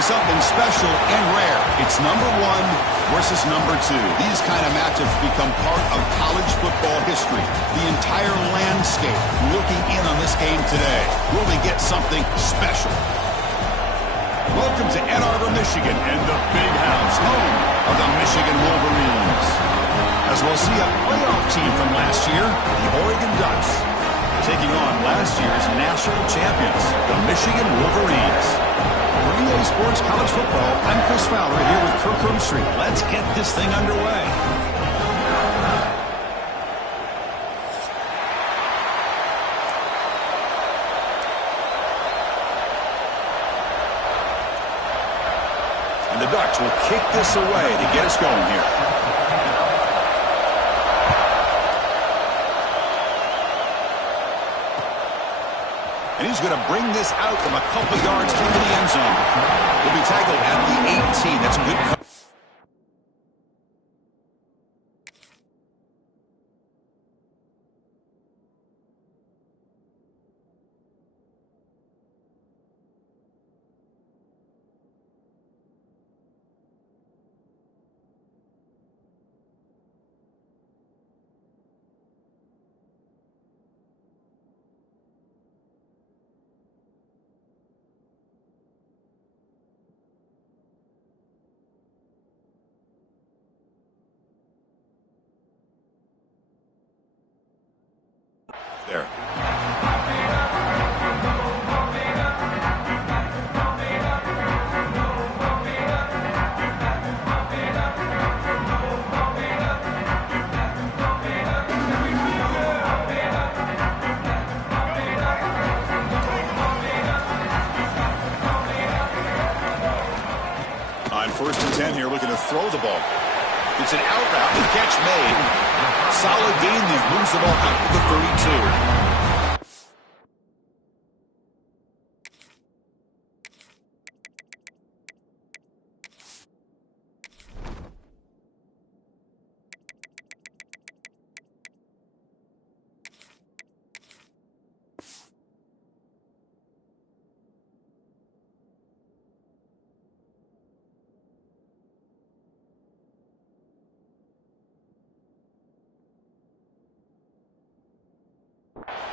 to something special and rare. It's number 1 versus number 2. These kind of matchups become part of college football history. The entire landscape looking in on this game today. Will they get something special? Welcome to Ann Arbor, Michigan, and the Big House, home of the Michigan Wolverines. As we'll see a playoff team from last year, the Oregon Ducks, taking on last year's national champions, the Michigan Wolverines. For EA Sports College Football, I'm Chris Fowler here with Kirk Herbstreit. Let's get this thing underway. And the Ducks will kick this away to get us going here. And he's going to bring this out from a couple yards into the end zone. He'll be tackled at the 18. That's a good cover. There. On 1st and 10 here, looking to throw the ball. It's an out route, the catch made. Solid gain there, moves the ball out to the 32.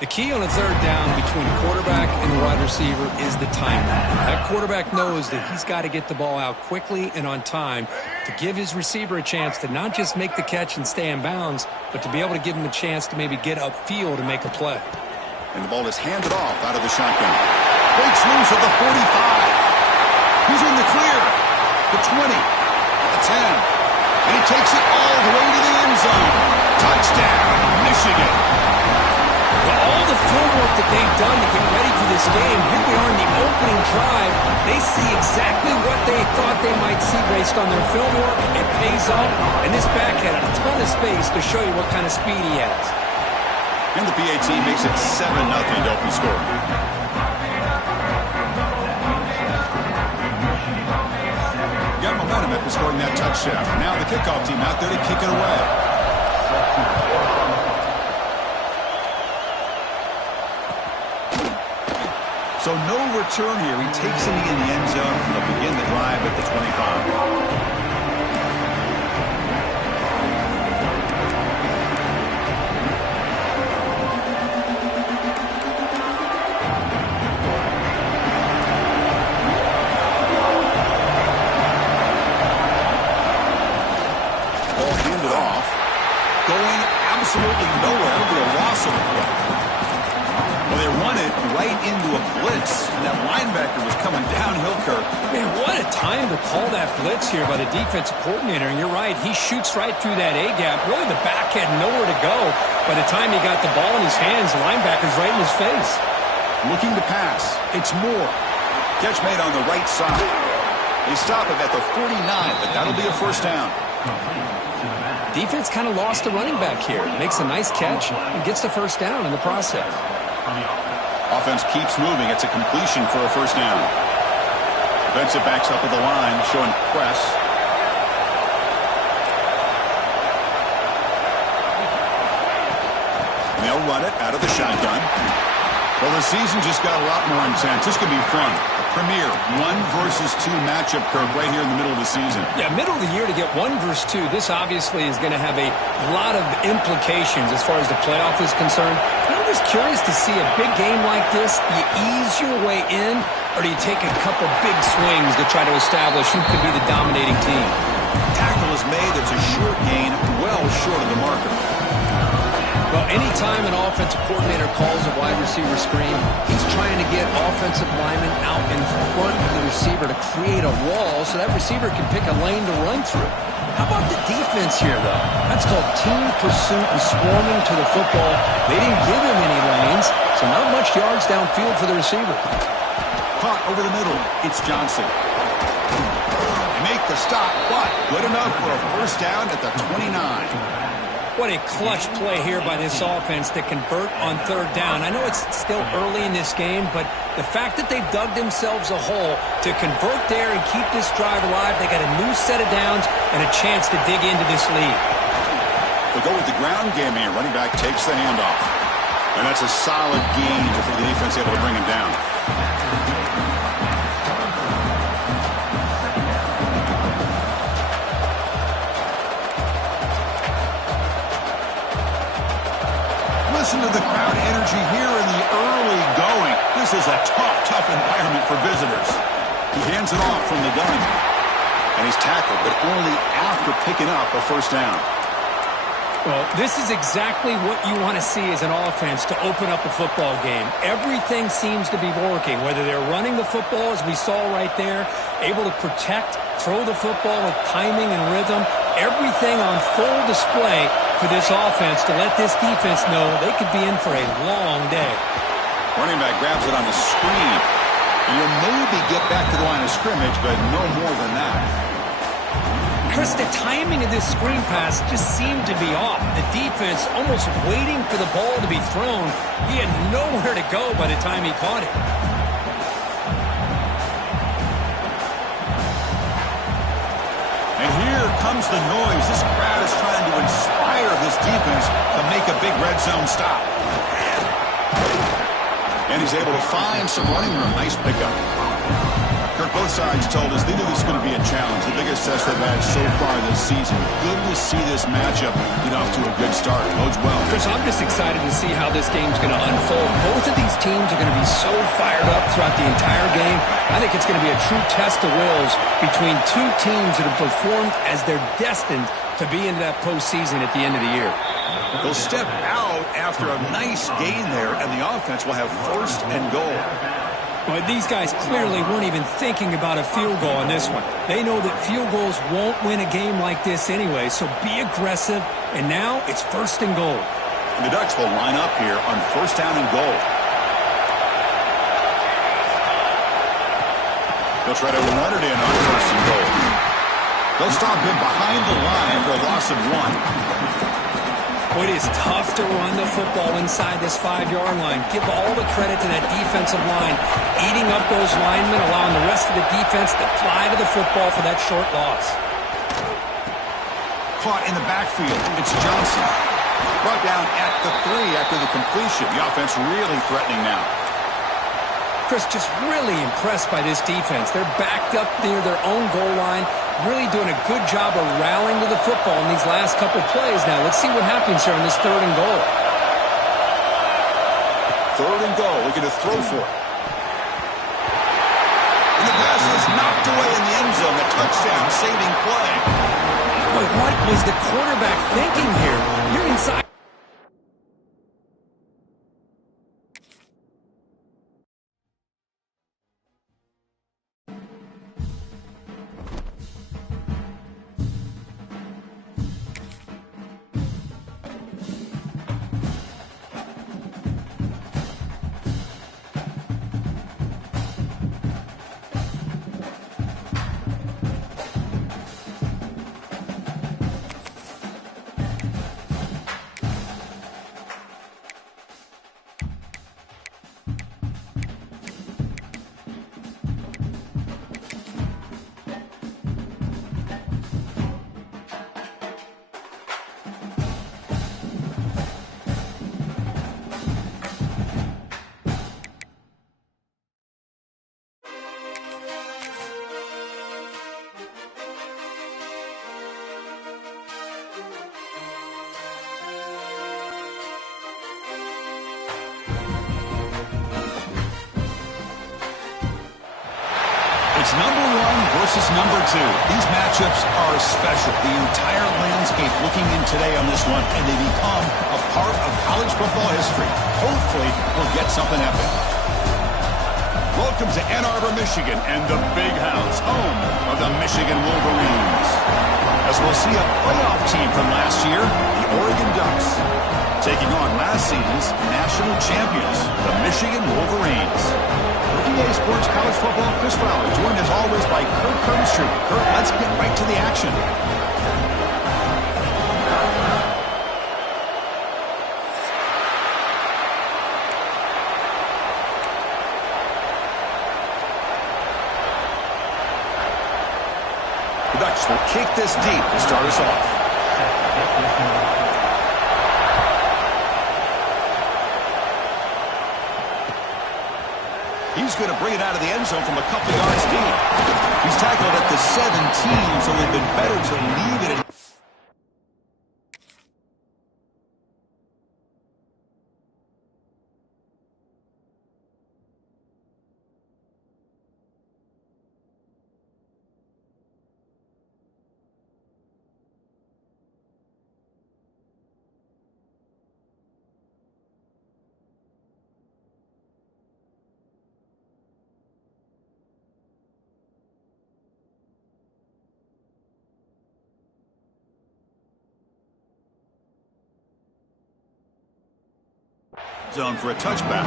The key on a 3rd down between a quarterback and a wide receiver is the timing. That quarterback knows that he's got to get the ball out quickly and on time to give his receiver a chance to not just make the catch and stay in bounds, but to be able to give him a chance to maybe get upfield and make a play. And the ball is handed off out of the shotgun. Breaks loose at the 45. He's in the clear. The 20. At the 10. And he takes it all the way to the end zone. Touchdown, Michigan. Well, all the film work that they've done to get ready for this game, here we are in the opening drive. They see exactly what they thought they might see based on their film work. It pays off, and this back had a ton of space to show you what kind of speed he has. And the PAT makes it 7-0 to open score. Got momentum after scoring that touchdown. Now the kickoff team out there to kick it away. So no return here. He takes it in the end zone. They'll begin the drive at the 25. Ball handed off. Going absolutely nowhere for a loss of the play. Well, they run it right into a blitz. And that linebacker was coming downhill, Kirk. Man, what a time to call that blitz here by the defensive coordinator. And you're right, he shoots right through that A-gap. Really, the back had nowhere to go. By the time he got the ball in his hands, the linebacker's right in his face. Looking to pass. It's Moore. Catch made on the right side. They stop him at the 49, but that'll be a first down. Defense kind of lost the running back here. Makes a nice catch and gets the first down in the process. Offense keeps moving. It's a completion for a first down. Defensive backs up at the line, showing press. And they'll run it out of the shotgun. Well, the season just got a lot more intense. This could be fun. Premier 1 versus 2 matchup, Kirk, right here in the middle of the season. Yeah, middle of the year to get 1 versus 2. This obviously is going to have a lot of implications as far as the playoff is concerned. I'm just curious to see a big game like this. Do you ease your way in, or do you take a couple big swings to try to establish who could be the dominating team? Tackle is made. That's a short gain, well short of the marker. Well, anytime an offensive coordinator calls a wide receiver screen, he's trying to get offensive linemen out in front of the receiver to create a wall so that receiver can pick a lane to run through. How about the defense here, though? That's called team pursuit and swarming to the football. They didn't give him any lanes, so not much yards downfield for the receiver. Caught over the middle. It's Johnson. They make the stop, but good enough for a first down at the 29. What a clutch play here by this offense to convert on 3rd down. I know it's still early in this game, but the fact that they've dug themselves a hole to convert there and keep this drive alive, they got a new set of downs and a chance to dig into this lead. They go with the ground game here. Running back takes the handoff. And that's a solid gain for the defense able to bring him down. Listen to the crowd energy here in the early going. This is a tough environment for visitors. He hands it off from the gun. And he's tackled, but only after picking up a first down. Well, this is exactly what you want to see as an offense to open up a football game. Everything seems to be working, whether they're running the football, as we saw right there, able to protect, throw the football with timing and rhythm, everything on full display for this offense to let this defense know they could be in for a long day. Running back grabs it on the screen. And you'll maybe get back to the line of scrimmage, but no more than that. Chris, the timing of this screen pass just seemed to be off. The defense almost waiting for the ball to be thrown. He had nowhere to go by the time he caught it. And here comes the noise. This crowd is trying to inspire this defense to make a big red zone stop. And he's able to find some running room. Nice pickup. Kirk, both sides told us they knew this was going to be a challenge. The biggest test they've had so far this season. Good to see this matchup get off to a good start. Bodes well. Chris, I'm just excited to see how this game's going to unfold. Both of these teams are going to be so fired up throughout the entire game. I think it's going to be a true test of wills between two teams that have performed as they're destined to be into that postseason at the end of the year. They'll step out after a nice gain there, and the offense will have 1st and goal. Well, these guys clearly weren't even thinking about a field goal on this one. They know that field goals won't win a game like this anyway, so be aggressive, and now it's 1st and goal. And the Ducks will line up here on 1st down and goal. They'll try to run it in on 1st and goal. They'll stop him behind the line for a loss of 1. It is tough to run the football inside this 5-yard line. Give all the credit to that defensive line, eating up those linemen, allowing the rest of the defense to fly to the football for that short loss. Caught in the backfield. It's Johnson. Brought down at the 3 after the completion. The offense really threatening now. Chris, just really impressed by this defense. They're backed up near their own goal line, really doing a good job of rallying to the football in these last couple plays. Now, let's see what happens here on this 3rd and goal. 3rd and goal, looking to throw for it. And the pass is knocked away in the end zone. A touchdown, saving play. Boy, what was the quarterback thinking here? You're inside. It's number 1 versus number 2. These matchups are special. The entire landscape looking in today on this one, and they become a part of college football history. Hopefully, we'll get something epic. Welcome to Ann Arbor, Michigan, and the Big House, home of the Michigan Wolverines. As we'll see a playoff team from last year, the Oregon Ducks, taking on last season's national champions, the Michigan Wolverines. For EA Sports College Football, Chris Fowler, joined as always by Kurt Kermscher. Kurt, let's get right to the action. The Ducks will kick this deep to start us off. He's going to bring it out of the end zone from a couple yards deep. He's tackled at the 17, so they've been better to leave it. Zone for a touchback.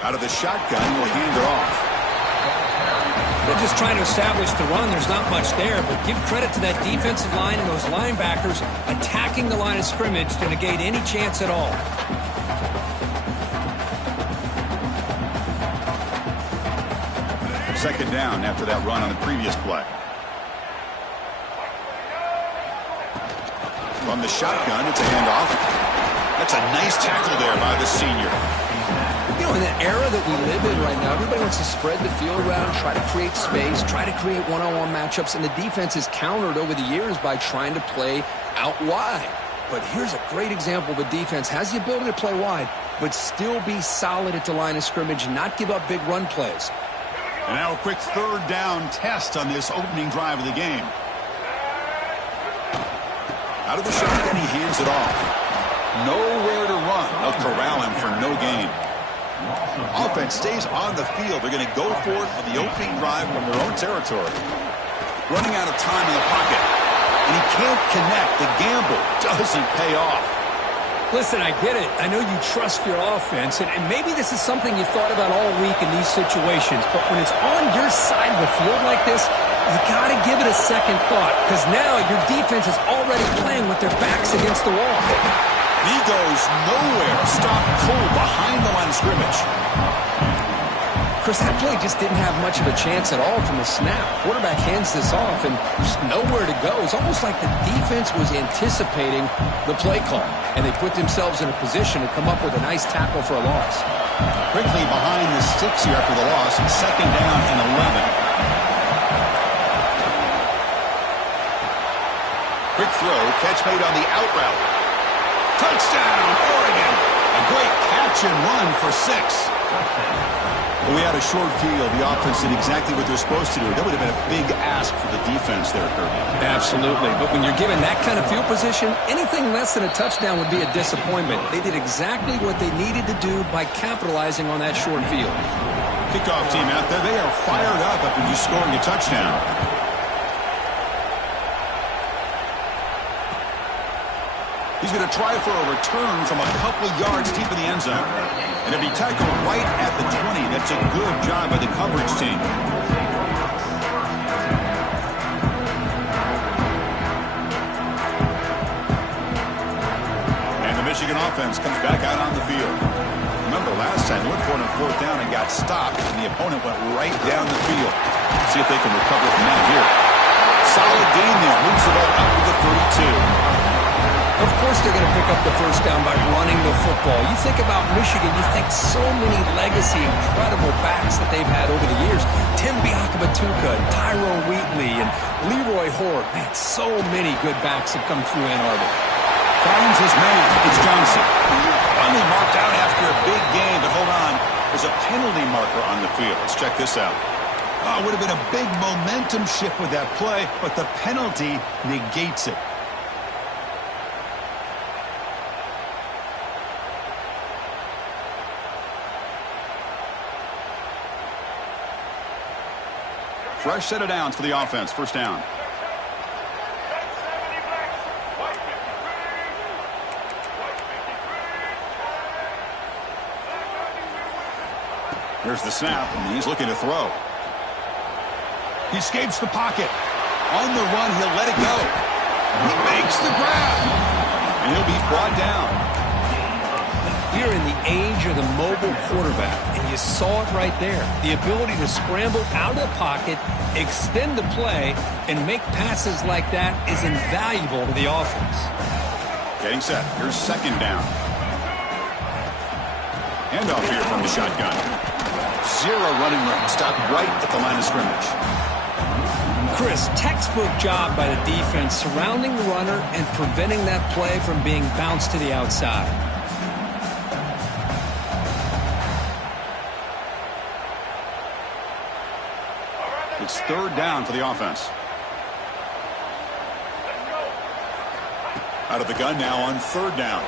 Out of the shotgun, will hand it off. They're just trying to establish the run. There's not much there, but give credit to that defensive line and those linebackers attacking the line of scrimmage to negate any chance at all. Second down after that run on the previous play. From the shotgun, it's a handoff. That's a nice tackle there by the senior. You know, in the era that we live in right now, everybody wants to spread the field around, try to create space, try to create one-on-one matchups, and the defense is countered over the years by trying to play out wide. But here's a great example. The defense has the ability to play wide, but still be solid at the line of scrimmage, not give up big run plays. And now a quick third down test on this opening drive of the game. Out of the shotgun, he hands it off. Nowhere to run. They'll corral him for no gain. Offense stays on the field. They're going to go for it on the opening drive from their own territory. Running out of time in the pocket. And he can't connect. The gamble doesn't pay off. Listen, I get it. I know you trust your offense, and maybe this is something you thought about all week in these situations, but when it's on your side of the field like this, you got to give it a second thought, because now your defense is already playing with their backs against the wall. He goes nowhere. Stopped cold behind the line of scrimmage. Chris, that play just didn't have much of a chance at all from the snap. Quarterback hands this off, and there's nowhere to go. It's almost like the defense was anticipating the play call, and they put themselves in a position to come up with a nice tackle for a loss. Quickly behind the sticks here after the loss. Second down and 11. Quick throw. Catch made on the out route. Touchdown, Oregon. A great catch and run for 6. We had a short field. The offense did exactly what they're supposed to do. That would have been a big ask for the defense there, Kirby. Absolutely. But when you're given that kind of field position, anything less than a touchdown would be a disappointment. They did exactly what they needed to do by capitalizing on that short field. Kickoff team out there. They are fired up after just scoring a touchdown. He's going to try for a return from a couple yards deep in the end zone. And it'll be tackled right at the 20. That's a good job by the coverage team. And the Michigan offense comes back out on the field. Remember last time they went for it on fourth down and got stopped, and the opponent went right down the field. Let's see if they can recover from that here. Solid gain there. Moves the ball up to the 32. Of course they're going to pick up the first down by running the football. You think about Michigan, you think so many legacy, incredible backs that they've had over the years. Tim Biakabatuka, Tyrone Wheatley, and Leroy Horde. Man, so many good backs have come through Ann Arbor. Finds his man. It's Johnson. Finally marked out after a big game, but hold on. There's a penalty marker on the field. Let's check this out. Oh, it would have been a big momentum shift with that play, but the penalty negates it. Fresh set of downs for the offense. First down. Here's the snap, and he's looking to throw. He escapes the pocket. On the run, he'll let it go. He makes the grab, and he'll be brought down. We're in the age of the mobile quarterback, and you saw it right there. The ability to scramble out of the pocket, extend the play, and make passes like that is invaluable to the offense. Getting set. Here's second down. Handoff here from the shotgun. Zero running room. Stopped right at the line of scrimmage. Chris, textbook job by the defense surrounding the runner and preventing that play from being bounced to the outside. It's third down for the offense. Out of the gun now on third down.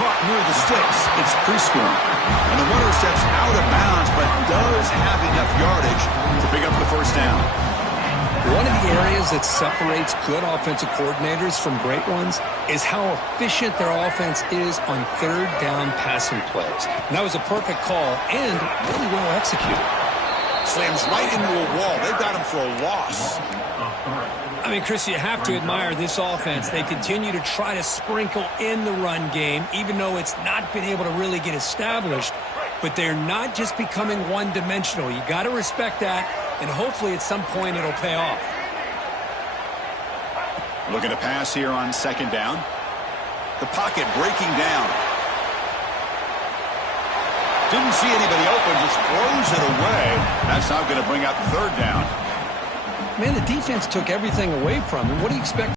Caught near the sticks. It's Prescorn. And the runner steps out of bounds, but does have enough yardage to pick up the first down. One of the areas that separates good offensive coordinators from great ones is how efficient their offense is on third down passing plays. And that was a perfect call and really well executed. Slams right into a wall. They've got him for a loss. I mean, Chris, you have to admire this offense. They continue to try to sprinkle in the run game, even though it's not been able to really get established. But they're not just becoming one-dimensional. You got to respect that, and hopefully at some point it'll pay off. Looking to pass here on second down. The pocket breaking down. Didn't see anybody open, just throws it away. That's not going to bring out the third down. Man, the defense took everything away from him. What do you expect?